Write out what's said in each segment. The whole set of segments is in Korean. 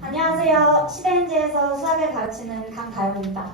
안녕하세요. 시대인지에서 수학을 가르치는 강다영입니다.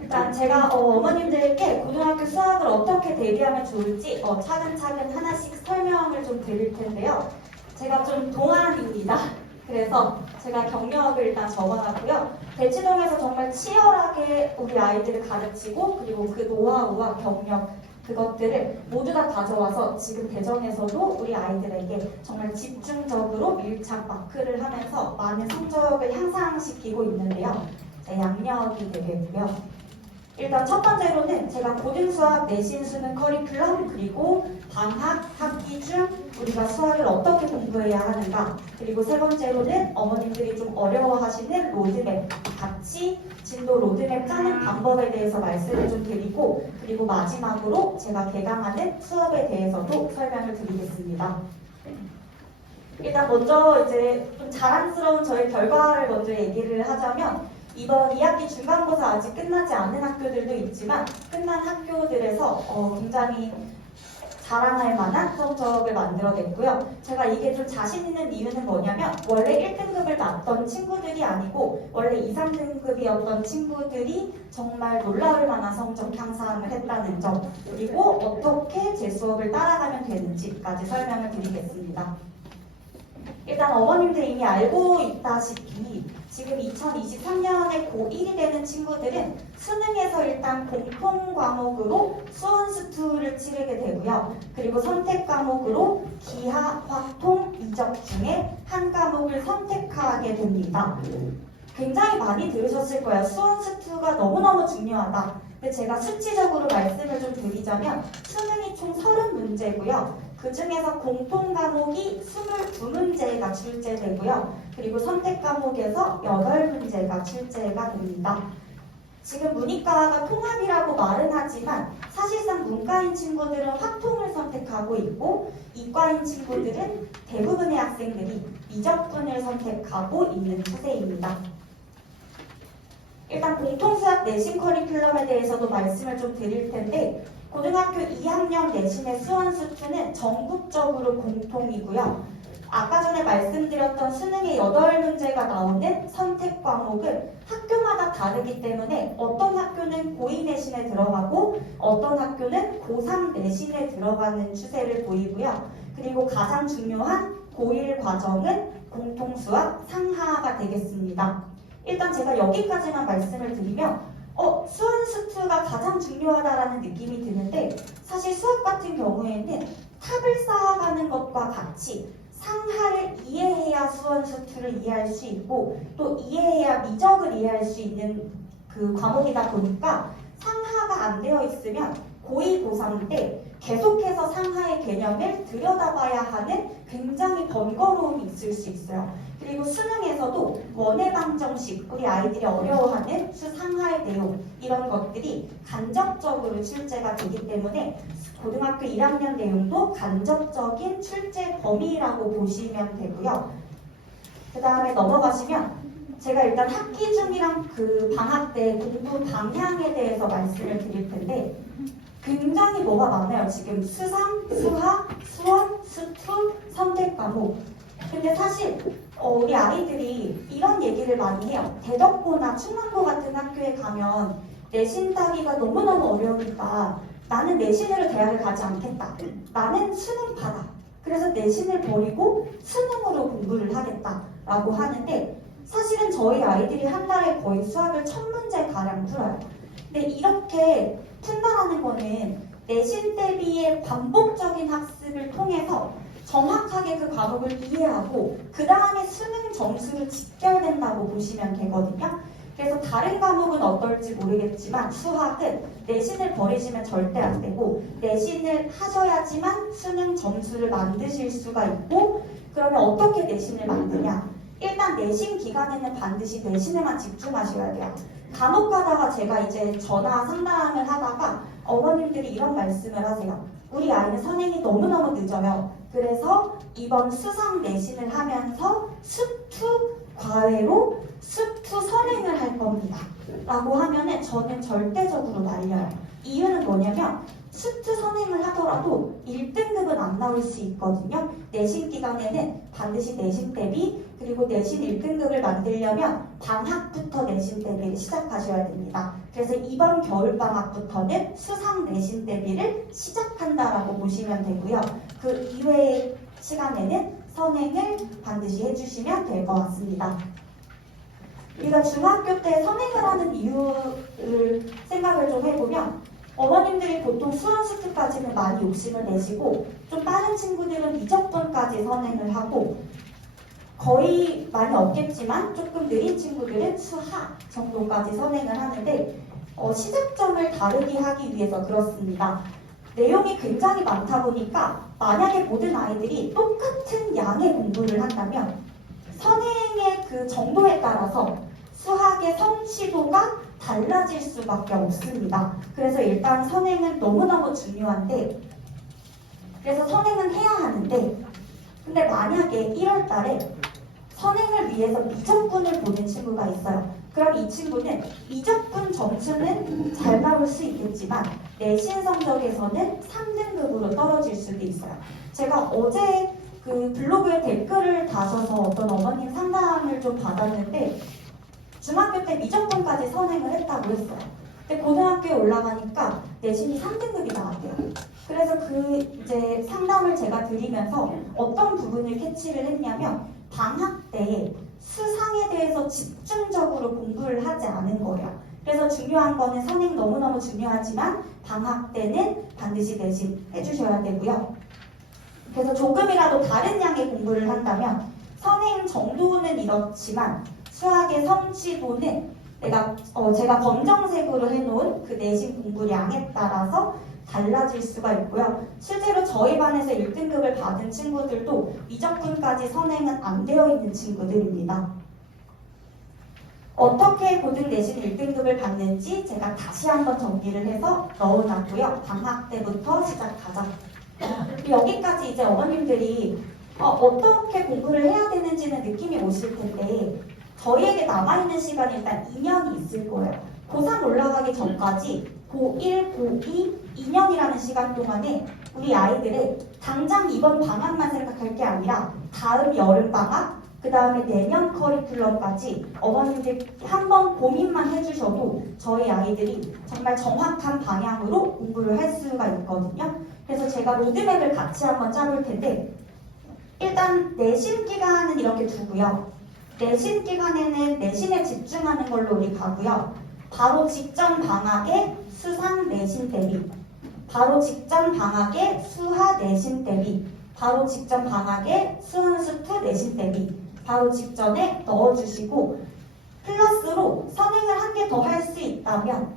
일단 제가 어머님들께 고등학교 수학을 어떻게 대비하면 좋을지 차근차근 하나씩 설명을 좀 드릴 텐데요. 제가 좀 동안입니다. 그래서 제가 경력을 일단 적어놨고요. 대치동에서 정말 치열하게 우리 아이들을 가르치고 그리고 그 노하우와 경력 그것들을 모두 다 가져와서 지금 대전에서도 우리 아이들에게 정말 집중적으로 밀착 마크를 하면서 많은 성적을 향상시키고 있는데요. 양력이 되겠고요. 일단 첫 번째로는 제가 고등수학, 내신, 수능 커리큘럼, 그리고 방학, 학기 중 우리가 수학을 어떻게 공부해야 하는가, 그리고 세 번째로는 어머님들이 좀 어려워하시는 로드맵, 같이 진도 로드맵 짜는 방법에 대해서 말씀을 좀 드리고, 그리고 마지막으로 제가 개강하는 수업에 대해서도 설명을 드리겠습니다. 일단 먼저 이제 좀 자랑스러운 저의 결과를 먼저 얘기를 하자면, 이번 2학기 중간고사 아직 끝나지 않은 학교들도 있지만 끝난 학교들에서 굉장히 자랑할 만한 성적을 만들어냈고요. 제가 이게 좀 자신 있는 이유는 뭐냐면 원래 1등급을 맞던 친구들이 아니고 원래 2, 3등급이었던 친구들이 정말 놀라울 만한 성적 향상을 했다는 점, 그리고 어떻게 제 수업을 따라가면 되는지까지 설명을 드리겠습니다. 일단 어머님들 이미 알고 있다시피 지금 2023년에 고1이 되는 친구들은 수능에서 일단 공통 과목으로 수원수투를 치르게 되고요. 그리고 선택 과목으로 기하, 확통, 이적 중에 한 과목을 선택하게 됩니다. 굉장히 많이 들으셨을 거예요. 수원수투가 너무너무 중요하다. 근데 제가 수치적으로 말씀을 좀 드리자면 수능이 총 30문제고요. 그 중에서 공통 과목이 22문제가 출제되고요. 그리고 선택 과목에서 8문제가 출제가 됩니다. 지금 문이과가 통합이라고 말은 하지만 사실상 문과인 친구들은 확통을 선택하고 있고 이과인 친구들은 대부분의 학생들이 미적분을 선택하고 있는 추세입니다. 일단 공통수학 내신 커리큘럼에 대해서도 말씀을 좀 드릴 텐데 고등학교 2학년 내신의 수원수투는 전국적으로 공통이고요. 아까 전에 말씀드렸던 수능에 8문제가 나오는 선택 과목은 학교마다 다르기 때문에 어떤 학교는 고2 내신에 들어가고 어떤 학교는 고3 내신에 들어가는 추세를 보이고요. 그리고 가장 중요한 고1 과정은 공통수학 상하가 되겠습니다. 일단 제가 여기까지만 말씀을 드리면 수원수투가 가장 중요하다라는 느낌이 드는데 사실 수학 같은 경우에는 탑을 쌓아가는 것과 같이 상하를 이해해야 수원수투를 이해할 수 있고 또 이해해야 미적을 이해할 수 있는 그 과목이다 보니까 상하가 안 되어 있으면 고2, 고3 때 계속해서 상하의 개념을 들여다봐야 하는 굉장히 번거로움이 있을 수 있어요. 그리고 수능에서도 원의 방정식, 우리 아이들이 어려워하는 수상하의 내용 이런 것들이 간접적으로 출제가 되기 때문에 고등학교 1학년 내용도 간접적인 출제 범위라고 보시면 되고요. 그 다음에 넘어가시면 제가 일단 학기 중이랑 그 방학 때 공부 방향에 대해서 말씀을 드릴 텐데 굉장히 뭐가 많아요. 지금 수상, 수학, 수원, 수투, 선택 과목. 근데 사실 우리 아이들이 이런 얘기를 많이 해요. 대덕고나 충남고 같은 학교에 가면 내신 따기가 너무너무 어려우니까 나는 내신으로 대학을 가지 않겠다. 나는 수능 받아. 그래서 내신을 버리고 수능으로 공부를 하겠다라고 하는데 사실은 저희 아이들이 한 달에 거의 수학을 1000문제가량 풀어요. 근데 이렇게 푼다라는 거는 내신 대비의 반복적인 학습을 통해서 정확하게 그 과목을 이해하고 그 다음에 수능 점수를 직결된다고 보시면 되거든요. 그래서 다른 과목은 어떨지 모르겠지만 수학은 내신을 버리시면 절대 안 되고 내신을 하셔야지만 수능 점수를 만드실 수가 있고 그러면 어떻게 내신을 만드냐? 일단 내신 기간에는 반드시 내신에만 집중하셔야 돼요. 간혹 가다가 제가 이제 전화 상담을 하다가 어머님들이 이런 말씀을 하세요. 우리 아이는 선행이 너무너무 늦어요. 그래서 이번 수상 내신을 하면서 수투 과외로 수투 선행을 할 겁니다. 라고 하면은 저는 절대적으로 날려요. 이유는 뭐냐면 수투 선행을 하더라도 1등급은 안 나올 수 있거든요. 내신 기간에는 반드시 내신 대비, 그리고 내신 1등급을 만들려면 방학부터 내신 대비를 시작하셔야 됩니다. 그래서 이번 겨울방학부터는 수상 내신 대비를 시작한다라고 보시면 되고요. 그 이외의 시간에는 선행을 반드시 해주시면 될 것 같습니다. 우리가 중학교 때 선행을 하는 이유를 생각을 좀 해보면 어머님들이 보통 수원수투까지는 많이 욕심을 내시고 좀 빠른 친구들은 미적분까지 선행을 하고 거의 많이 없겠지만 조금 느린 친구들은 수하 정도까지 선행을 하는데 시작점을 다르게 하기 위해서 그렇습니다. 내용이 굉장히 많다 보니까 만약에 모든 아이들이 똑같은 양의 공부를 한다면 선행의 그 정도에 따라서 수학의 성취도가 달라질 수밖에 없습니다. 그래서 일단 선행은 너무너무 중요한데 그래서 선행은 해야 하는데 근데 만약에 1월 달에 선행을 위해서 미적분을 보는 친구가 있어요. 그럼 이 친구는 미적분 점수는 잘 나올 수 있겠지만 내신 성적에서는 3등급으로 떨어질 수도 있어요. 제가 어제 그 블로그에 댓글을 다셔서 어떤 어머님 상담을 좀 받았는데 중학교 때 미적분까지 선행을 했다고 했어요. 근데 고등학교에 올라가니까 내신이 3등급이 나왔대요. 그래서 그 이제 상담을 제가 드리면서 어떤 부분을 캐치를 했냐면 방학 때 수상에 대해서 집중적으로 공부를 하지 않은 거예요. 그래서 중요한 거는 선행 너무너무 중요하지만 방학 때는 반드시 내신 해주셔야 되고요. 그래서 조금이라도 다른 양의 공부를 한다면 선행 정도는 이렇지만 수학의 성취도는 제가 검정색으로 해놓은 그 내신 공부량에 따라서 달라질 수가 있고요. 실제로 저희 반에서 1등급을 받은 친구들도 미적분까지 선행은 안 되어 있는 친구들입니다. 어떻게 고등 내신 1등급을 받는지 제가 다시 한번 정리를 해서 넣어놨고요. 방학 때부터 시작하자. 여기까지 이제 어머님들이 어떻게 공부를 해야 되는지는 느낌이 오실 텐데 저희에게 남아있는 시간이 일단 2년이 있을 거예요. 고3 올라가기 전까지 고1, 고2, 2년이라는 시간 동안에 우리 아이들의 당장 이번 방학만 생각할 게 아니라 다음 여름방학, 그 다음에 내년 커리큘럼까지 어머님들 한번 고민만 해주셔도 저희 아이들이 정말 정확한 방향으로 공부를 할 수가 있거든요. 그래서 제가 로드맵을 같이 한번 짜볼 텐데 일단 내신 기간은 이렇게 두고요. 내신 기간에는 내신에 집중하는 걸로 우리 가고요. 바로 직전 방학에 수상 내신 대비, 바로 직전 방학에 수하 내신 대비, 바로 직전 방학에 수원수투 내신 대비, 바로 직전에 넣어주시고 플러스로 선행을 한 개 더 할 수 있다면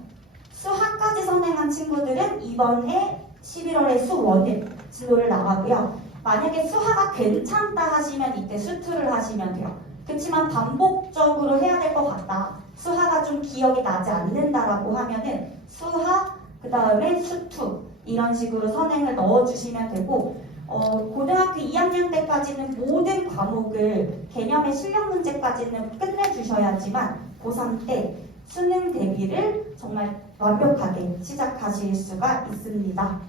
수하까지 선행한 친구들은 이번에 11월에 수원을 진도를 나가고요. 만약에 수하가 괜찮다 하시면 이때 수투를 하시면 돼요. 그렇지만 반복적으로 해야 될 것 같다. 수하가 좀 기억이 나지 않는다라고 하면은 수하, 그 다음에 수투 이런 식으로 선행을 넣어주시면 되고 고등학교 2학년 때까지는 모든 과목을 개념의 실력 문제까지는 끝내주셔야지만 고3 때 수능 대비를 정말 완벽하게 시작하실 수가 있습니다.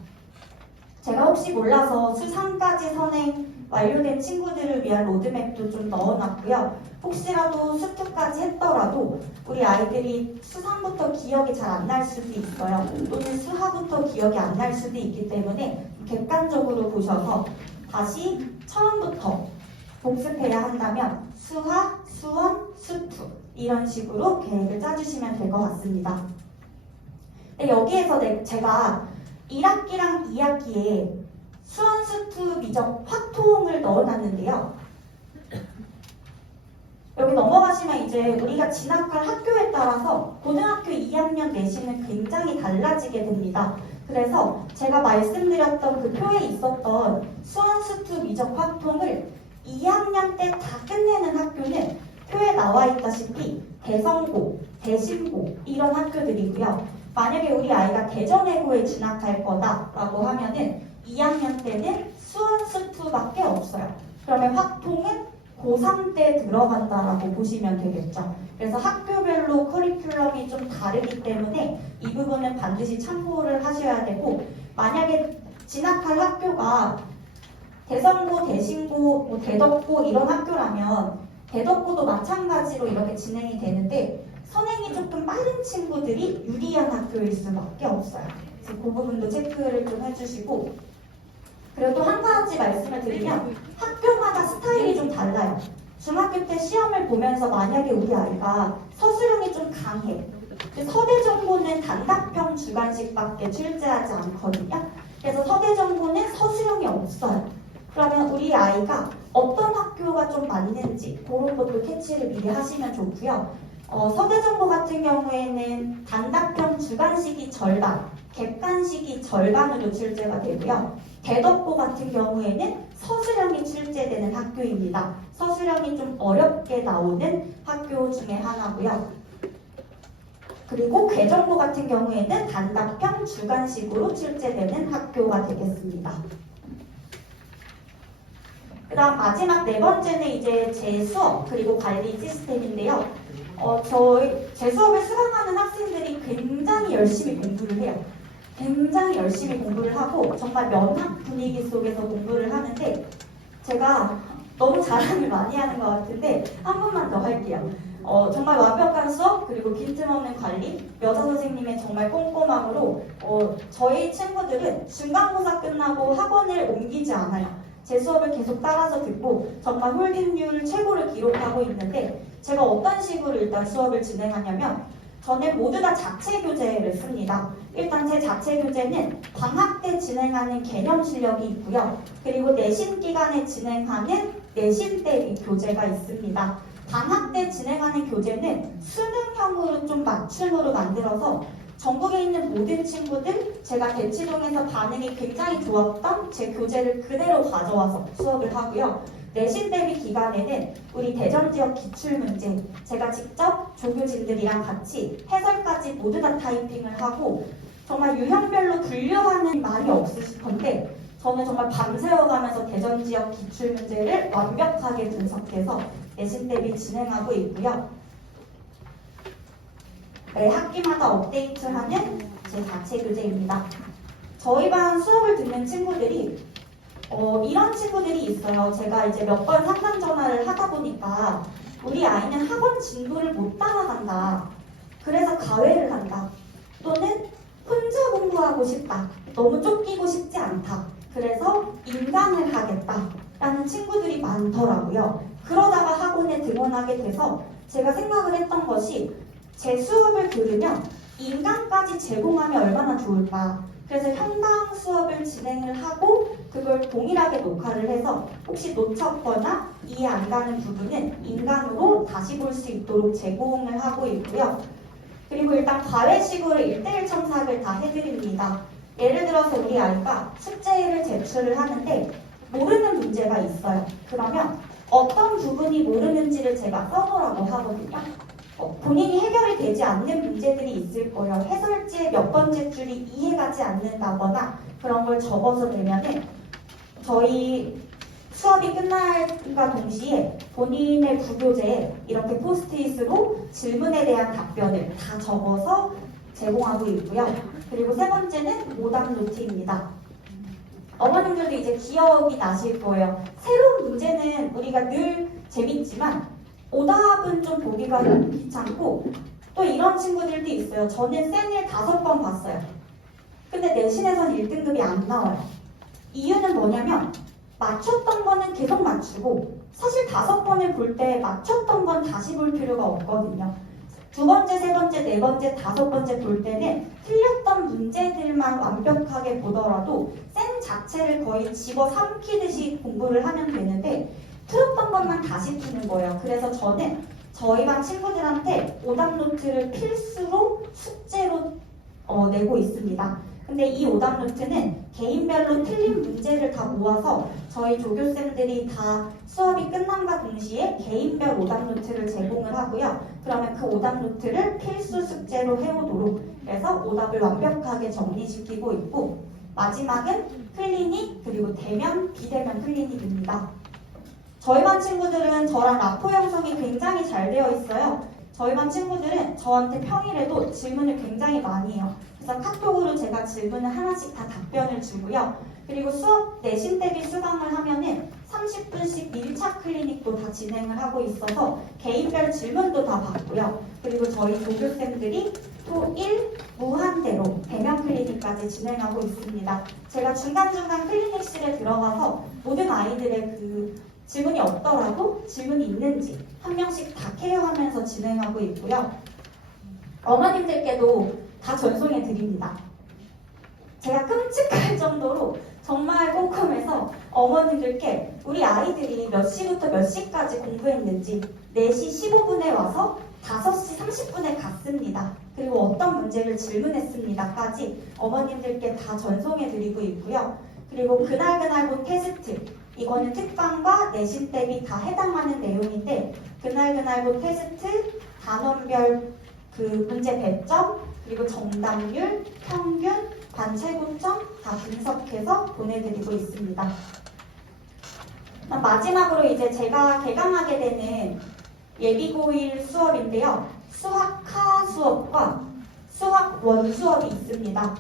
제가 혹시 몰라서 수상까지 선행 완료된 친구들을 위한 로드맵도 좀 넣어놨고요. 혹시라도 수투까지 했더라도 우리 아이들이 수상부터 기억이 잘 안 날 수도 있어요. 또는 수하부터 기억이 안 날 수도 있기 때문에 객관적으로 보셔서 다시 처음부터 복습해야 한다면 수하, 수원, 수투 이런 식으로 계획을 짜주시면 될 것 같습니다. 근데 여기에서 제가 1학기랑 2학기에 수원수투 미적 확통을 넣어놨는데요. 여기 넘어가시면 이제 우리가 진학할 학교에 따라서 고등학교 2학년 내신은 굉장히 달라지게 됩니다. 그래서 제가 말씀드렸던 그 표에 있었던 수원수투 미적 확통을 2학년 때 다 끝내는 학교는 표에 나와 있다시피 대성고, 대신고 이런 학교들이고요. 만약에 우리 아이가 대전외고에 진학할 거다라고 하면은 2학년 때는 수원수2밖에 없어요. 그러면 확통은 고3 때 들어간다라고 보시면 되겠죠. 그래서 학교별로 커리큘럼이 좀 다르기 때문에 이 부분은 반드시 참고를 하셔야 되고, 만약에 진학할 학교가 대성고, 대신고, 뭐 대덕고 이런 학교라면 대덕고도 마찬가지로 이렇게 진행이 되는데 선행이 조금 빠른 친구들이 유리한 학교일 수밖에 없어요. 그래서 그 부분도 체크를 좀 해주시고, 그리고 또 한 가지 말씀을 드리면 학교마다 스타일이 좀 달라요. 중학교 때 시험을 보면서 만약에 우리 아이가 서술형이 좀 강해. 서대정보는 단답형 주관식밖에 출제하지 않거든요. 그래서 서대정보는 서술형이 없어요. 그러면 우리 아이가 어떤 학교가 좀 맞는지 그런 것도 캐치를 미리 하시면 좋고요. 서대정보 같은 경우에는 단답형 주관식이 절반, 객관식이 절반으로 출제가 되고요. 대덕고 같은 경우에는 서술형이 출제되는 학교입니다. 서술형이 좀 어렵게 나오는 학교 중에 하나고요. 그리고 괴정고 같은 경우에는 단답형 주관식으로 출제되는 학교가 되겠습니다. 그 다음 마지막 네 번째는 이제 제 수업 그리고 관리 시스템인데요. 제 수업을 수강하는 학생들이 굉장히 열심히 공부를 해요. 굉장히 열심히 공부를 하고 정말 면학 분위기 속에서 공부를 하는데, 제가 너무 자랑을 많이 하는 것 같은데 한 번만 더 할게요. 정말 완벽한 수업 그리고 빈틈없는 관리, 여자 선생님의 정말 꼼꼼함으로 저희 친구들은 중간고사 끝나고 학원을 옮기지 않아요. 제 수업을 계속 따라서 듣고 정말 홀딩률 최고를 기록하고 있는데, 제가 어떤 식으로 일단 수업을 진행하냐면 저는 모두 다 자체 교재를 씁니다. 일단 제 자체 교재는 방학 때 진행하는 개념 실력이 있고요. 그리고 내신 기간에 진행하는 내신 대비 교재가 있습니다. 방학 때 진행하는 교재는 수능형으로 좀 맞춤으로 만들어서 전국에 있는 모든 친구들, 제가 대치동에서 반응이 굉장히 좋았던 제 교재를 그대로 가져와서 수업을 하고요. 내신 대비 기간에는 우리 대전 지역 기출문제 제가 직접 조교진들이랑 같이 해설까지 모두 다 타이핑을 하고, 정말 유형별로 분류하는 말이 없으실 건데 저는 정말 밤새워가면서 대전 지역 기출문제를 완벽하게 분석해서 내신 대비 진행하고 있고요. 매 학기마다 업데이트하는 제 자체 교재입니다. 저희 반 수업을 듣는 친구들이 이런 친구들이 있어요. 제가 이제 몇 번 상담 전화를 하다 보니까 우리 아이는 학원 진도를 못 따라간다. 그래서 가외를 한다. 또는 혼자 공부하고 싶다. 너무 쫓기고 싶지 않다. 그래서 인강을 하겠다. 라는 친구들이 많더라고요. 그러다가 학원에 등원하게 돼서 제가 생각을 했던 것이, 제 수업을 들으면 인강까지 제공하면 얼마나 좋을까. 그래서 현장 수업을 진행을 하고 그걸 동일하게 녹화를 해서 혹시 놓쳤거나 이해 안 가는 부분은 인강으로 다시 볼 수 있도록 제공을 하고 있고요. 그리고 일단 과외식으로 1:1 첨삭을 다 해드립니다. 예를 들어서 우리 아이가 숙제를 제출을 하는데 모르는 문제가 있어요. 그러면 어떤 부분이 모르는지를 제가 써보라고 하거든요. 본인이 해결이 되지 않는 문제들이 있을 거예요. 해설지의 몇 번째 줄이 이해가지 않는다거나 그런 걸 적어서 내면은 저희 수업이 끝날과 동시에 본인의 부교재에 이렇게 포스트잇으로 질문에 대한 답변을 다 적어서 제공하고 있고요. 그리고 세 번째는 오답 노트입니다. 어머님들도 이제 기억이 나실 거예요. 새로운 문제는 우리가 늘 재밌지만 오답은 좀 보기가 귀찮고, 또 이런 친구들도 있어요. 저는 쌤일 5번 봤어요. 근데 내신에서는 1등급이 안 나와요. 이유는 뭐냐면 맞췄던 거는 계속 맞추고, 사실 5번을 볼 때 맞췄던 건 다시 볼 필요가 없거든요. 2번째, 3번째, 4번째, 5번째 볼 때는 틀렸던 문제들만 완벽하게 보더라도 쌤 자체를 거의 집어삼키듯이 공부를 하면 되는데 틀었던 것만 다시 푸는 거예요. 그래서 저는 저희 반 친구들한테 오답 노트를 필수로 숙제로 내고 있습니다. 근데 이 오답 노트는 개인별로 틀린 문제를 다 모아서 저희 조교쌤들이 다 수업이 끝남과 동시에 개인별 오답 노트를 제공을 하고요. 그러면 그 오답 노트를 필수 숙제로 해오도록 해서 오답을 완벽하게 정리시키고 있고, 마지막은 클리닉, 그리고 대면, 비대면 클리닉입니다. 저희 반 친구들은 저랑 라포 형성이 굉장히 잘 되어 있어요. 저희 반 친구들은 저한테 평일에도 질문을 굉장히 많이 해요. 그래서 카톡으로 제가 질문을 하나씩 다 답변을 주고요. 그리고 수업 내신 대비 수강을 하면은 30분씩 1차 클리닉도 다 진행을 하고 있어서 개인별 질문도 다 받고요. 그리고 저희 조교쌤들이 토일 무한대로 대면 클리닉까지 진행하고 있습니다. 제가 중간중간 클리닉실에 들어가서 모든 아이들의 그 질문이 없더라도 질문이 있는지 한 명씩 다 케어하면서 진행하고 있고요. 어머님들께도 다 전송해 드립니다. 제가 끔찍할 정도로 정말 꼼꼼해서 어머님들께 우리 아이들이 몇 시부터 몇 시까지 공부했는지 4시 15분에 와서 5시 30분에 갔습니다. 그리고 어떤 문제를 질문했습니다까지 어머님들께 다 전송해 드리고 있고요. 그리고 그날 본 테스트, 이거는 특강과 내신 대비 다 해당하는 내용인데 그날 본 테스트, 단원별 그 문제 배점, 그리고 정답률, 평균, 반 최고점 다 분석해서 보내드리고 있습니다. 마지막으로 이제 제가 개강하게 되는 예비고1 수업인데요. 수학하 수업과 수학원 수업이 있습니다.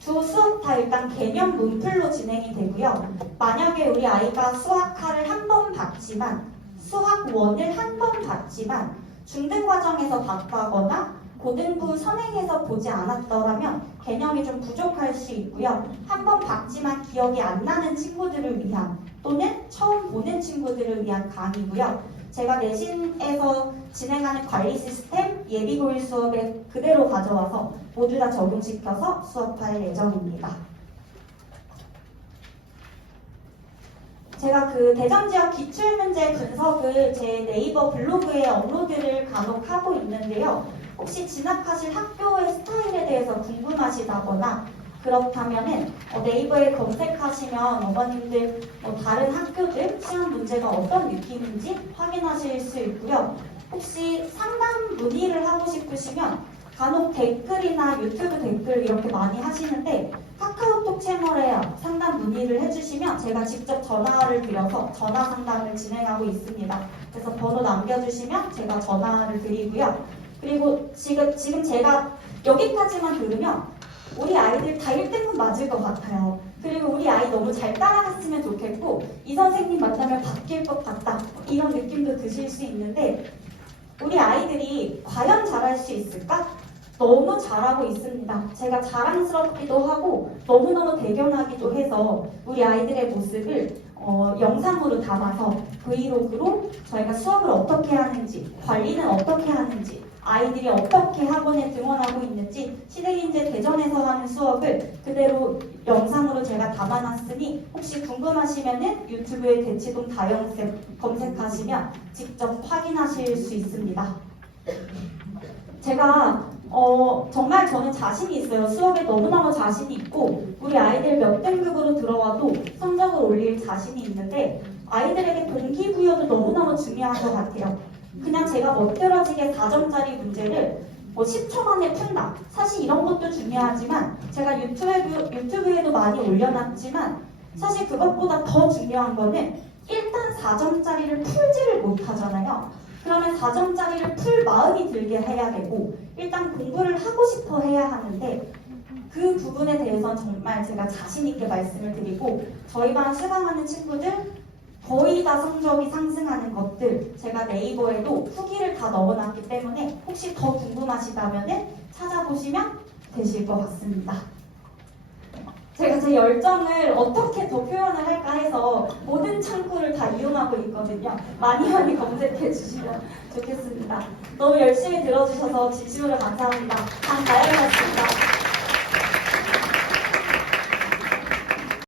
두 수업 다 일단 개념 문풀로 진행이 되고요. 만약에 우리 아이가 수학하를 한 번 봤지만 수학원을 한 번 봤지만 중등과정에서 봤다거나 고등부 선행해서 보지 않았더라면 개념이 좀 부족할 수 있고요. 한 번 봤지만 기억이 안 나는 친구들을 위한 또는 처음 보는 친구들을 위한 강의고요. 제가 내신에서 진행하는 관리 시스템 예비고1 수업에 그대로 가져와서 모두 다 적용시켜서 수업할 예정입니다. 제가 그 대전 지역 기출문제 분석을 제 네이버 블로그에 업로드를 간혹 하고 있는데요. 혹시 진학하실 학교의 스타일에 대해서 궁금하시다거나 그렇다면은 네이버에 검색하시면 어머님들 다른 학교들 시험 문제가 어떤 느낌인지 확인하실 수 있고요. 혹시 상담 문의를 하고 싶으시면 간혹 댓글이나 유튜브 댓글 이렇게 많이 하시는데 카카오톡 채널에 상담 문의를 해주시면 제가 직접 전화를 드려서 전화 상담을 진행하고 있습니다. 그래서 번호 남겨주시면 제가 전화를 드리고요. 그리고 지금 제가 여기까지만 들으면 우리 아이들 다 1등급 맞을 것 같아요. 그리고 우리 아이 너무 잘 따라갔으면 좋겠고 이 선생님 만나면 바뀔 것 같다 이런 느낌도 드실 수 있는데 우리 아이들이 과연 잘할 수 있을까? 너무 잘하고 있습니다. 제가 자랑스럽기도 하고 너무너무 대견하기도 해서 우리 아이들의 모습을 영상으로 담아서 브이로그로 저희가 수업을 어떻게 하는지 관리는 어떻게 하는지 아이들이 어떻게 학원에 등원하고 있는지 시대인재 대전에서 하는 수업을 그대로 영상으로 제가 담아놨으니 혹시 궁금하시면은 유튜브에 대치동 다영쌤 검색하시면 직접 확인하실 수 있습니다. 제가 정말 저는 자신이 있어요. 수업에 너무너무 자신이 있고 우리 아이들 몇 등급으로 들어와도 성적을 올릴 자신이 있는데 아이들에게 동기부여도 너무너무 중요한 것 같아요. 그냥 제가 멋들어지게 4점짜리 문제를 10초 만에 푼다. 사실 이런 것도 중요하지만 제가 유튜브에도 많이 올려놨지만 사실 그것보다 더 중요한 거는 일단 4점짜리를 풀지를 못하잖아요. 그러면 4점짜리를 풀 마음이 들게 해야 되고 일단 공부를 하고 싶어 해야 하는데 그 부분에 대해서는 정말 제가 자신 있게 말씀을 드리고 저희 반 수강하는 친구들 거의 다 성적이 상승하는 것들 제가 네이버에도 후기를 다 넣어놨기 때문에 혹시 더 궁금하시다면 찾아보시면 되실 것 같습니다. 제가 제 열정을 어떻게 더 표현을 할까 해서 모든 창구를 다 이용하고 있거든요. 많이 검색해 주시면 좋겠습니다. 너무 열심히 들어주셔서 진심으로 감사합니다. 다영이었습니다.